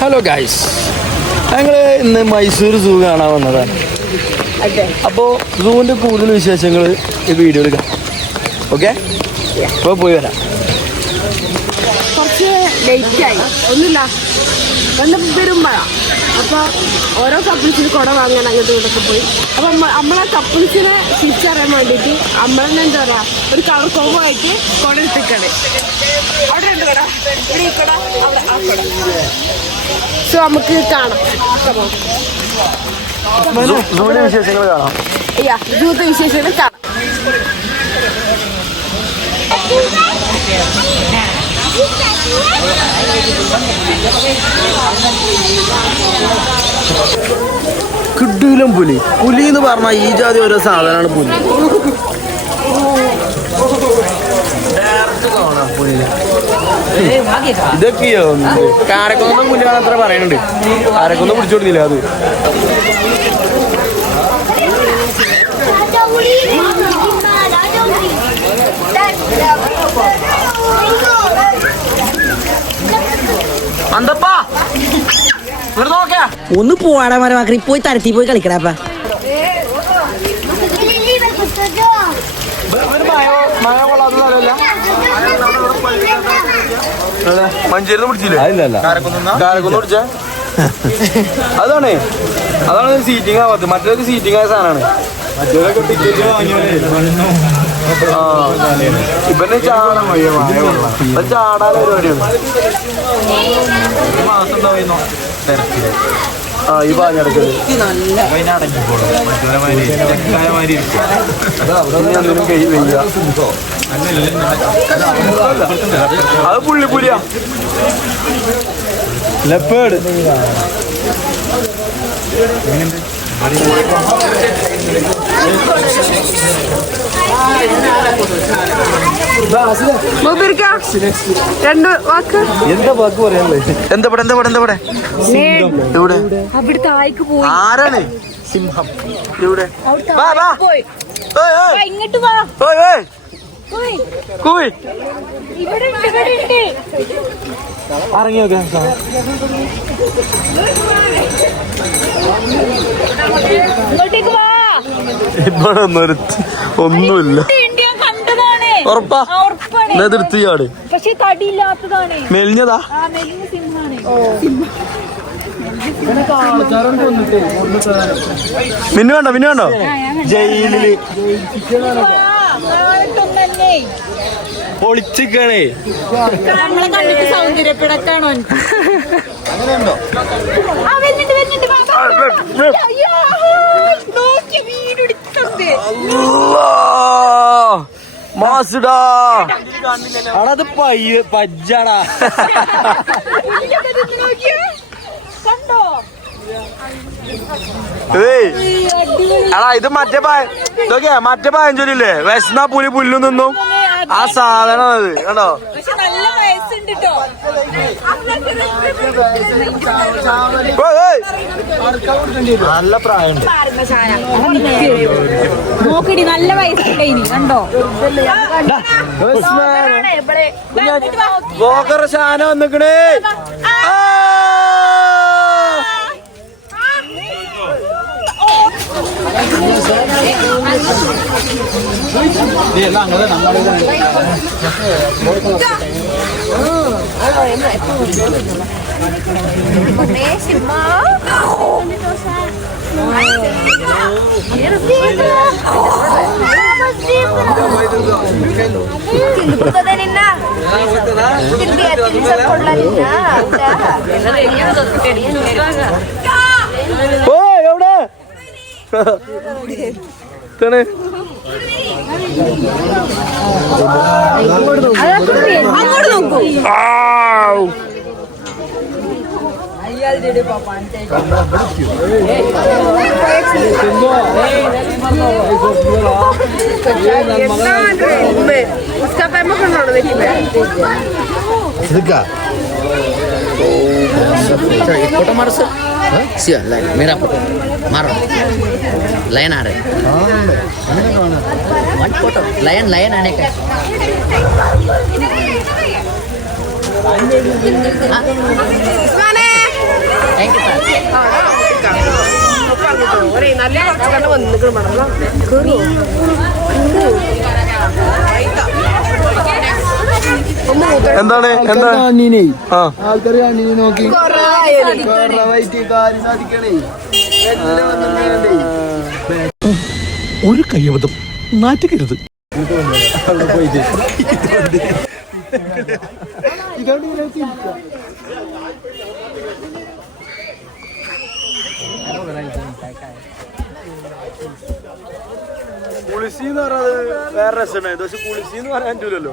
Hello guys, ഞങ്ങൾ ഇന്ന് മൈസൂർ സൂ കാണാൻ വന്നതാണ്. അപ്പോൾ സൂവിൻ്റെ കൂടുതൽ വിശേഷങ്ങൾ ഈ വീഡിയോയിൽ കാണാം. ഓക്കെ, അപ്പോൾ പോയി വരാം. കുറച്ച് ലേറ്റായി, ഒന്നുമില്ല വരുമ്പോഴാണ്. അപ്പോൾ ഓരോ കപ്പിൾസിന് കുട വാങ്ങാൻ അങ്ങോട്ടും ഇങ്ങോട്ടൊക്കെ പോയി. അപ്പം നമ്മളെ കപ്പിൾസിനെ തിരിച്ചറിയാൻ വേണ്ടിയിട്ട് നമ്മളെന്നെ എന്താ പറയുക, ഒരു കളർ കോമ്പോ ആയിട്ട് കുട എടുത്തിക്കാണ്. അവിടെ ഉണ്ട് കുട, ഇവിടെ ഈ കുട, അവിടെ ആ കുട. സോ നമുക്ക് കാണാം. സൂവിൻ്റെ വിശേഷങ്ങൾ കാണാം. സൂത്തെ വിശേഷങ്ങൾ കാണാം. കിഡൂലം പുലി. പുലി എന്ന് പറഞ്ഞാൽ ഈ ജാതി ഓരോ സാധനമാണ് പുലി. ഇതൊക്കെയോ കാരക്കൊന്ന പുലിയാണ് അത്ര പറയുന്നുണ്ട്. കാരക്കൊന്ന പിടിച്ചു കൊടുത്തില്ല അത്. ഒന്ന് പോവാടാ മരമാക്കി പോയി തരത്തി പോയി കളിക്കടാപ്പ. മഞ്ചേരി പിടിച്ചില്ലേ? അതാണ് സീറ്റിംഗ് ആവാത്ത. മറ്റൊരു സീറ്റിംഗ് ആയ സാധനമാണ്. ഇവന്റെ ചാടാൻ ചാടാൻ പരിപാടിയാണ്. ഈ പാഞ്ഞടക്കല് അത് പുള്ളിപ്പുലിയാ. ലെപ്പേഡ് രണ്ട് വാക്ക്. എന്താ വാക്ക് പറയാനുള്ളത്? എന്താ അവിടുത്തെ ആയിക്ക് പോയി. ആരാണ് സിംഹം? ഇവിടെ ഇങ്ങോട്ട് വാ. ഇറങ്ങി നോക്കാം. ഇവിടെ ഒന്നുമില്ല. ഉറപ്പാ? നിർത്തിയാട്. പക്ഷെ തടിയില്ലാത്തതാണ്. മെലിഞ്ഞതാ. മിന്നു വേണ്ടോ? ജയിലില് പൊളിച്ചിക്കണേ. നമ്മളെ കണ്ടിട്ട് സൗന്ദര്യപ്പെടക്കാണോ? മാസിടാ അത് പജ്ജാടാ. എടാ ഇത് ഇതൊക്കെയാ മറ്റേ പഴഞ്ചൊല്ലില്ലേ, വിശന്നാ പുലി പുല്ലും നിന്നും. ആ സാധനം അത് കണ്ടോ. നല്ല പ്രായമുണ്ട്. നോക്കടി, നല്ല വയസ്സുണ്ടായിനി കണ്ടോ. ബോക്കർ ഷാന വന്നിക്കണേ. എവിടെ അങ്ങോട്ട് നോക്കൂ. फोटो मारो सर. सिया लाइन मेरा फोटो मारो. लाइन आ रहे. वन फोटो लाइन आने का. നല്ല കുറച്ച് കണ്ട് വന്നിക്കണം. എന്താണ് എന്താ ആൾക്കാർ കണ്ണിനെ നോക്കി ഒരു കയ്യബദ്ധം നാറ്റുകരുത്. പുളിസി എന്ന് പറയുന്നത് വേറെ രസമുണ്ടായിരുന്നു, പക്ഷെ പുളിസി എന്ന് പറയാൻ പറ്റൂലല്ലോ.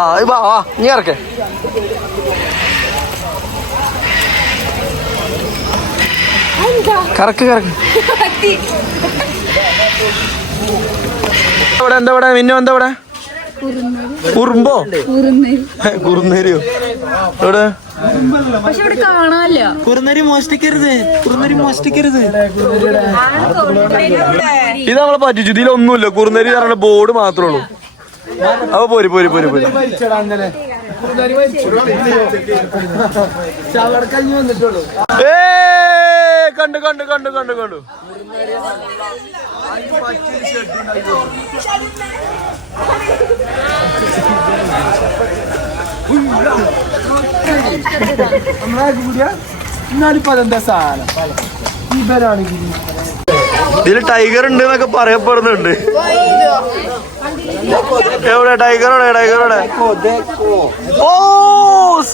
ആ വാ വാ നീ ഇറക്കേ. കറക്ക് കറക്ക്. എന്താ ഇവിടെ മിന്നു എന്താ ഇവിടെ? ഉറുമ്പോ കുറുന്നേരിയോ എവിടെ? പക്ഷെ ഇവിടെ കാണാല്ല. കുറുനരി മോഷ്ടിക്കരുത്, കുറുനരി മോഷ്ടിക്കരുത്. ഇത് നമ്മളെ പറ്റിച്ചു. ഇതിലൊന്നുമില്ല. കുറുനരി പറഞ്ഞ ബോർഡ് മാത്രമേ ഉള്ളൂ. അപ്പൊ പോരി പോരി പോരി പോരി. ഏ കണ്ടു കണ്ടു കണ്ടു കണ്ടു കണ്ടു. ഇതില് ടൈഗർ ഉണ്ട് എന്നൊക്കെ പറയപ്പെടുന്നുണ്ട്. എവിടെ ടൈഗർ? എവിടെ ടൈഗർ? എവിടെ? ഓ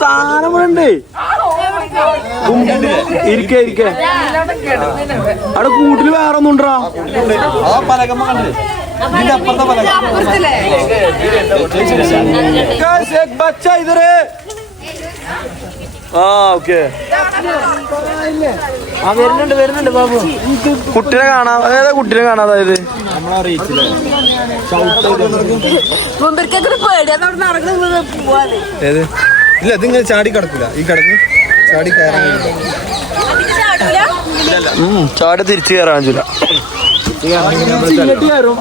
സാധനമുണ്ട്. ഇരിക്കേ ഇരിക്കേ. അവിടെ കൂട്ടില് വേറെ ഒന്നും ഉണ്ടോ? ബച്ച ഇതര്. ആ ഓക്കെ. വരുന്നുണ്ട് വരുന്നുണ്ട് ബാബു. കുട്ടിനെ കാണാം. ഏതാ കുട്ടിനെ കാണാം? അതായത് ഏത്? ഇല്ല ഇതിങ്ങനെ ചാടി കിടക്കില്ല. ഈ കിടക്കും ചാടി കയറാൻ ചാടി തിരിച്ചു കയറാൻ പറ്റില്ല.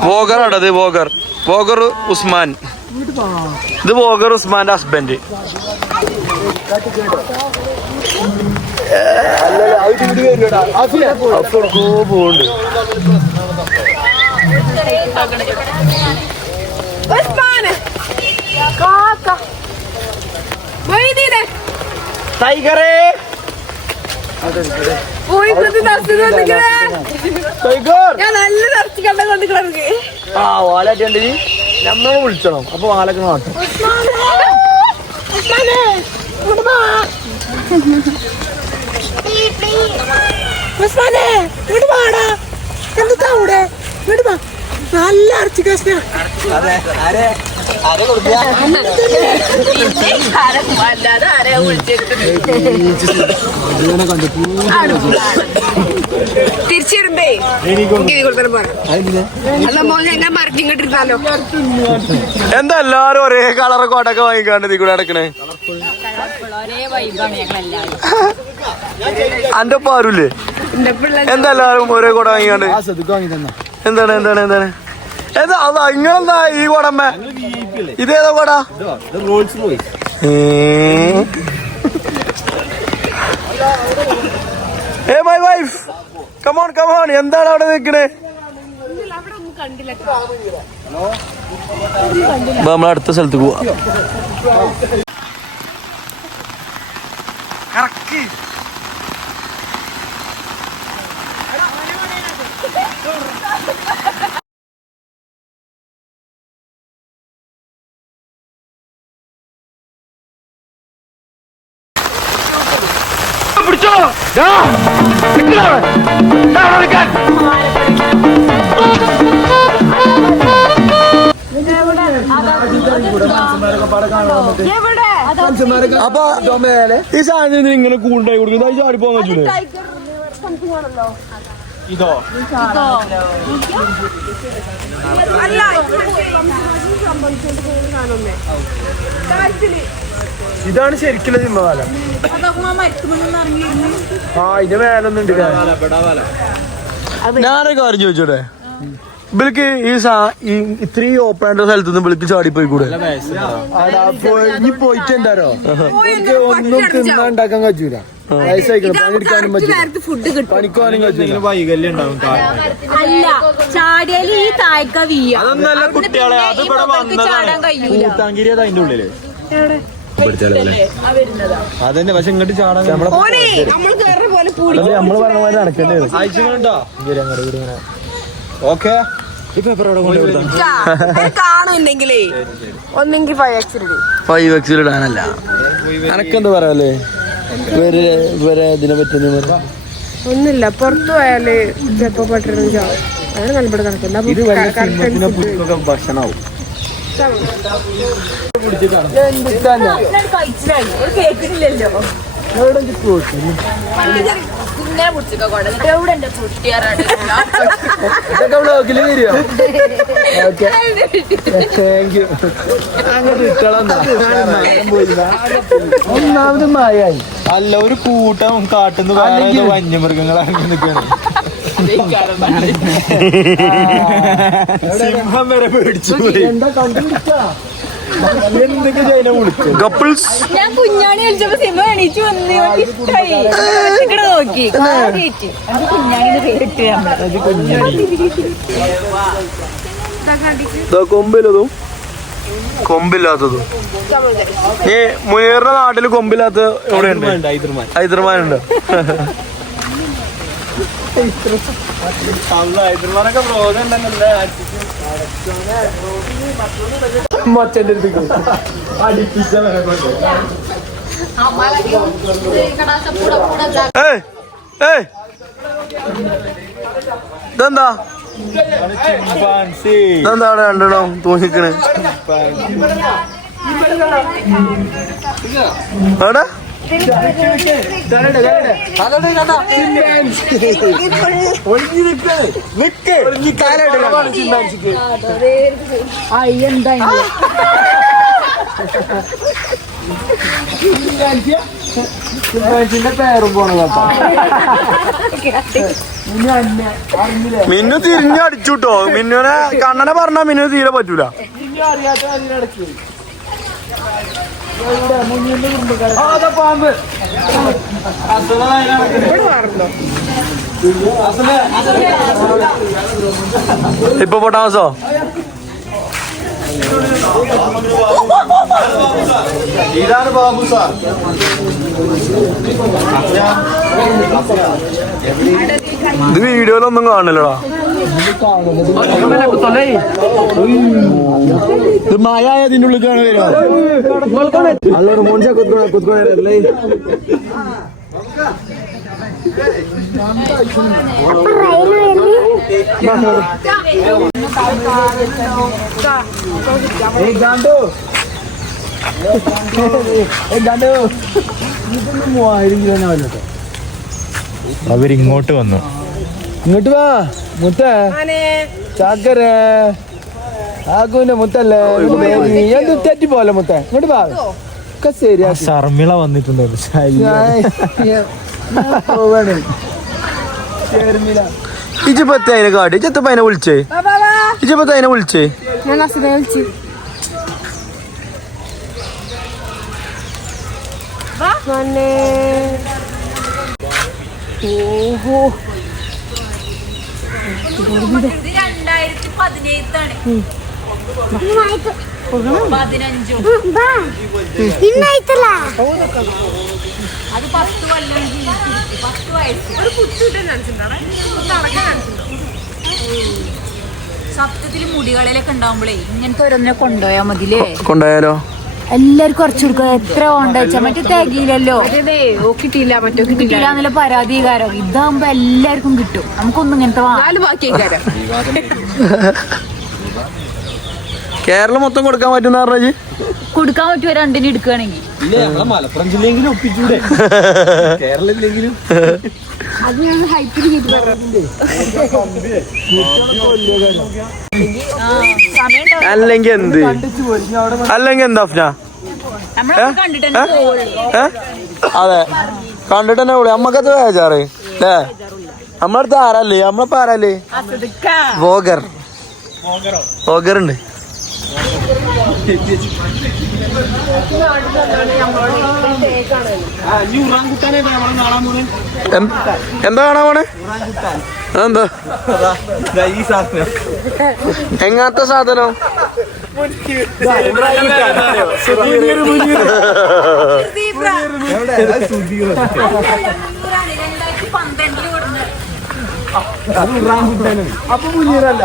വോഗറാണ് അത്. വോഗർ വോഗർ ഉസ്മാൻ. ഇത് വോഗർ ഉസ്മാന്റെ ഹസ്ബൻഡ്. പോണ്ട്. ടൈഗറേ ആ വാലാറ്റണ്ട്. നമ്മളെ വിളിച്ചണം. അപ്പൊ വാലൊക്കെ നാട്ടും. നല്ല അരച്ചു കഷ്ണ. തിരിച്ചിരുമ്പേ മരക്കിങ്ങോട്ടിരുന്നാലോ. എന്താ എല്ലാരും ഒരേ കളർ കോട്ടൊക്കെ വാങ്ങിക്കാണ്ട് നീ കൂടെ നടക്കണേ? അന്റെ ഒപ്പം ആരുല്ലേ? എന്താ എല്ലാരും ഒരേ കോട വാങ്ങിക്കാണ്ട്? എന്താണ് എന്താണ് എന്താണ് എന്താ അതാ ഇങ്ങനെന്താ ഈ കോടമ്മ? ഇതേതാ കോട? Rolls Royce. ഏ മൈ വൈഫ് കമോൺ കമോൺ. എന്താണ് അവിടെ നിൽക്കണേ? നമ്മൾ അടുത്ത സ്ഥലത്ത് പോവാ. പിടിച്ചോ. അപ്പൊ ഈ സാധനത്തിന് ഇങ്ങനെ കൂണ്ടായി കൊടുക്കുന്നത് അത് ചാടി പോകാൻ പറ്റൂലേ? ഇതോ ഇതാണ് ശരിക്കുള്ള സിംഹവാലം. ആ ഇത് മേലൊന്നുണ്ട്. ഞാനൊരു കാര്യം ചോദിച്ചോട്ടെ? ഇവർക്ക് ഈ ഇത്രയും ഓപ്പൺ ആയിട്ട് സ്ഥലത്ത് നിന്ന് ഇവർക്ക് ചാടിപ്പോയി കൂടെ ഇനി പോയിട്ട് എന്താരോ ഒന്നും തിന്നാണ്ടാക്കാൻ കഴിയൂല. വയസ്സായിക്കണം, പണിയെടുക്കാനും പറ്റില്ല, ഫുഡ് കിട്ടും. പണിക്കാനും കഴിച്ചില്ല. വൈകല്യം ഉണ്ടാവും. അല്ല ചാടിയാല് ഈ താഴ്ക്ക വീയ അതൊന്നല്ല കുട്ടികളെ, അത് ഇവിടെ ചാടാൻ കഴിയൂല. കൂത്താങ്കിരി അതിന്റെ ഉള്ളില് അതന്നെ. പക്ഷെ ഇങ്ങോട്ട് ചാടാൻ ഓനെ നമ്മൾ കേറുന്ന പോലെ പൂളി നമ്മള് പറഞ്ഞ മാതിരി നടക്കേണ്ടി വരും. അയച്ചുണ്ടോ? ഓക്കെ. കാണുന്നുണ്ടെങ്കിലേ ഒന്നെങ്കിൽ 5X ഇടാനല്ല. എനക്കെന്താ പറയാല്ലേ ഇവരെ ഇതിനെ പറ്റി ഒന്നുമില്ല. പുറത്തു പോയാല് ചെപ്പ പട്ടിരുന്ന് ചാവും. അങ്ങനെ നല്ലപോലെ നടക്കില്ല. ഭക്ഷണമാവും. കേൾക്കുന്നില്ലല്ലോ. ഇതൊക്കെ വ്ളോഗില് വരിക. Okay, thank you. അങ്ങോട്ട് ഒന്നാമത് മായായി. അല്ല, ഒരു കൂട്ടം കാട്ടുന്ന വന്യമൃഗങ്ങൾ ഇറങ്ങി നിൽക്കുകയാണ്. സിംഹം വരെ പേടിച്ചു പോയി. എന്തൊക്കെ ചൈന വിളിച്ചു. കപ്പിൾസ് ഞാൻ കുഞ്ഞാണി കളിച്ചപ്പോ സിനിമ എണീച്ചു വന്നു നോക്കി കുഞ്ഞാണിന്ന് പേരിട്ട് കൊമ്പില്ലതും കൊമ്പില്ലാത്തതും. ഈ മുനീറിന്റെ നാട്ടില് കൊമ്പില്ലാത്ത എവിടെയുണ്ട്? ഹൈദർമാനുണ്ട്. ഹൈദർമാനൊക്കെ ബ്ലോഗ് ഉണ്ടെന്നല്ലേ മച്ചന്റെ അടുത്തേക്ക് അടിപ്പിച്ച ഇതെന്താ ഇതെന്താ അവിടെ രണ്ടെണ്ണോ തൂങ്ങിക്കണ് അവിടെ? പേരും പോണ മിന്നു തിരിഞ്ഞടിച്ചുട്ടോ. മിന്നുനെ കണ്ണനെ പറഞ്ഞാ മിന്നു തീരെ പറ്റൂല. പാമ്പ് ഇപ്പൊ പൊട്ടാമസോ ഇതാണ് ബാബു സാർ. ഇത് വീഡിയോയിലൊന്നും കാണില്ലടാ. ഇത് മായ അതിന്റെ ഉള്ളിൽ കാണാൻ വരും. അല്ലൊരു മോൻഷ കുത്തൊണ്ടേ അവരിങ്ങോട്ട് വന്നു. ഇങ്ങോട്ട് വാ മുത്തേ, ചാക്കര ആക്കുവിന്റെ മുത്തല്ലേ. എന്ത് തെറ്റി പോലെ മുത്തേ, ഇങ്ങോട്ട് വാ. ഒക്കെ ശരിയാ. ശർമിള വന്നിട്ടുണ്ട്. ഇജിപ്പത്തെ അതിനെ കാട്ടി ചെത്തപ്പ അതിനെ വിളിച്ചേ. ഇജിപ്പത്തെ അതിനെ വിളിച്ചേ. ഞാൻ അസുഖം വിളിച്ചു. ഓഹോ 2015 അത് 10 കൊല്ലം 10 വയസ്സ് ഒരു കുത്തിട്ട് സത്യത്തിൽ മുടികളിലൊക്കെ ഉണ്ടാവുമ്പോഴേ ഇങ്ങനത്തെ ഓരോന്നിനെ കൊണ്ടുപോയാ മതിലേ. കൊണ്ടുപോയാലോ? എല്ലാരും കുറച്ചു കൊടുക്കുക. എത്ര കൊണ്ടുവച്ചാ മറ്റേ തികയില്ലല്ലോ. കിട്ടിയില്ല മറ്റോ കിട്ടിയില്ല എന്നുള്ള പരാതി കാരം. ഇതാകുമ്പോ എല്ലാവർക്കും കിട്ടും. നമുക്കൊന്നും ഇങ്ങനത്തെ ബാക്കി കേരളം മൊത്തം കൊടുക്കാൻ പറ്റുന്ന പറഞ്ഞ കൊടുക്കാൻ പറ്റുമോ? രണ്ടിനും എടുക്കുകയാണെങ്കിൽ മലപ്പുറം ജില്ലയെങ്കിലും ഒപ്പിച്ചൂടെ? കേരളം ഇല്ലെങ്കിലും അത് ഞാൻ ഹൈറ്റിൽ അല്ലെങ്കിൽ എന്ത് അല്ലെങ്കിൽ എന്താ അതെ കണ്ടിട്ട് തന്നെ വിളി. നമ്മക്കത് ബേജാറ് അല്ലേ? നമ്മളടുത്ത് ആരല്ലേ? നമ്മളിപ്പോ ആരല്ലേ? വ്ളോഗർ ഓഗറുണ്ട്. എന്താ കാണാൻ പോണേ? എന്താ എങ്ങാത്ത സാധനം? അപ്പൊ മുന്നീറല്ല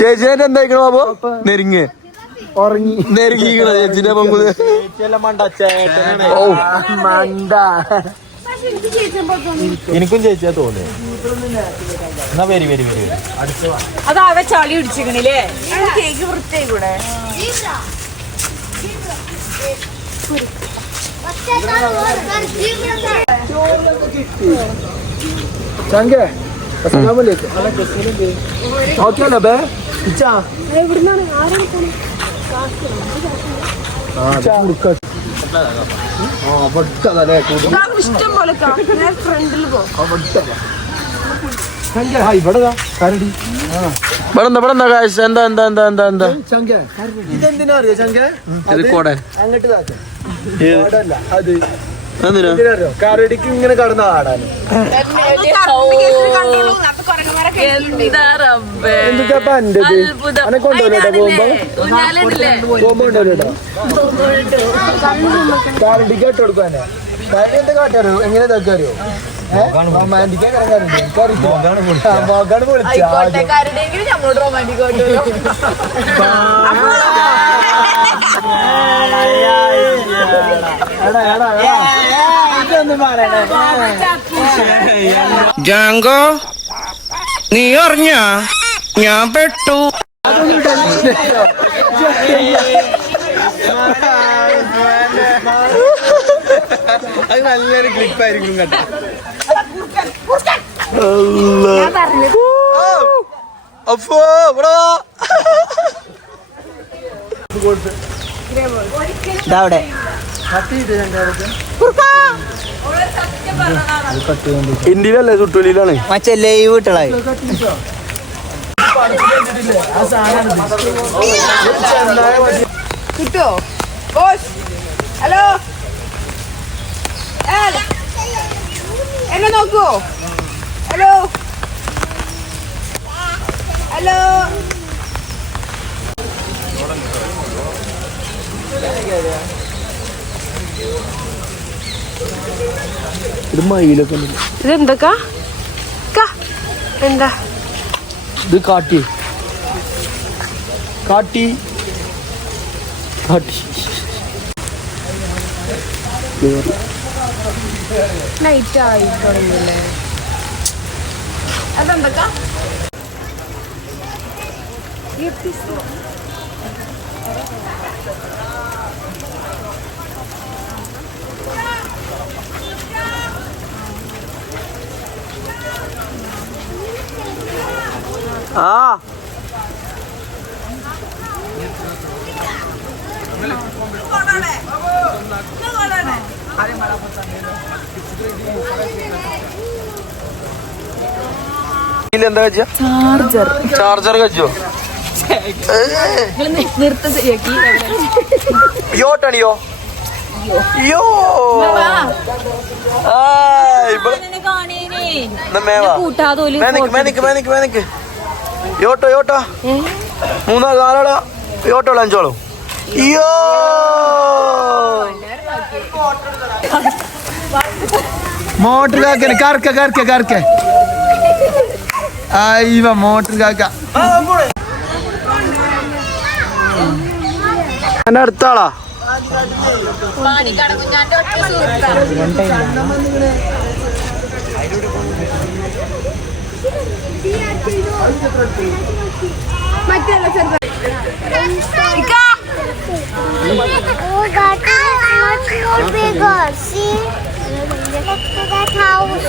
ചേച്ചിനെ എന്തായിക്കണോ അപ്പൊ? നെരിങ്ങ് നെരുങ്ങിക്കണ ചേച്ചിന്റെ പങ്കു. ഓ മണ്ട. എനിക്കും ചേച്ചിയാ തോന്നി. എന്നാ വരി വരി വരി അതാവെ ചളി പിടിച്ചിക്കണില്ലേ? കേക്ക് വൃത്തിയായി കൂടെ. ചങ്കേ ഓക്കെയല്ലേ ബേ? എവിടുന്നാണ് ആരാണ് ഇഷ്ടം പോലെ ഫ്രണ്ടിൽ പോകും. ഇവിടെ കരടി ഇവിടെ കാശ് എന്താ എന്താ എന്താ എന്താ എന്താ ഇതെന്തിനാ അറിയോ ചങ്ക? ഇത് കോടെ അങ്ങോട്ട് അത് എന്തിനാ? കരടിക്ക് ഇങ്ങനെ കടന്ന ആടാന് എന്തിട്ടാ എന്റെ അനെ കൊണ്ടുപോലെട്ടോ പോകുമ്പോ കൊണ്ടുപോലെട്ടോ കരടിക്ക് ഇട്ട് കൊടുക്കാനെ. കരടി എന്താ കാട്ടാറോ? എങ്ങനെ ഇതാക്കാറിയോ? റൊമാൻറ്റിക്കാ കിടക്കാറുണ്ട്. മോക്കാണ് വിളിച്ച ജാങ്കോ നീ അറിഞ്ഞ ഞാൻ പെട്ടു. അത് നല്ലൊരു ക്ലിപ്പായിരിക്കും കേട്ടോ. അപ്പോ ഇവിടെ ഇന്ത്യയിലല്ലേ ചുട്ടുവലിയിലാണ്. മറ്റേ ലൈവ് വീട്ടുകളായി കിട്ടോ? ഹലോ എന്നെ നോക്കൂ. ഹലോ ഹലോ ഇത് മയിലൊക്കെ ഉണ്ട്. ഇതെന്തൊക്കെ എന്താ ഇത് കാട്ടി കാട്ടി കാട്ടി നൈറ്റ് ആയി തുടങ്ങിയില്ലേ? അതെന്തൊക്കെ ആ എന്താ വെച്ച ചാർജർ വെച്ചോ? നിർത്തം ശരിയാക്കി. യോട്ടണിയോ യോ യോട്ടോ യോട്ടോ മൂന്നാ കാലട യോട്ടോ അഞ്ചോളൂ. യോ മോട്ടർ കാക്കന് കറക്ക കറക്ക കറക്ക അയ്യ മോട്ടർ കാക്ക എന്റെ അടുത്താളാ. മറ്റേ Oh, that is much more bigger. See? Look to that house.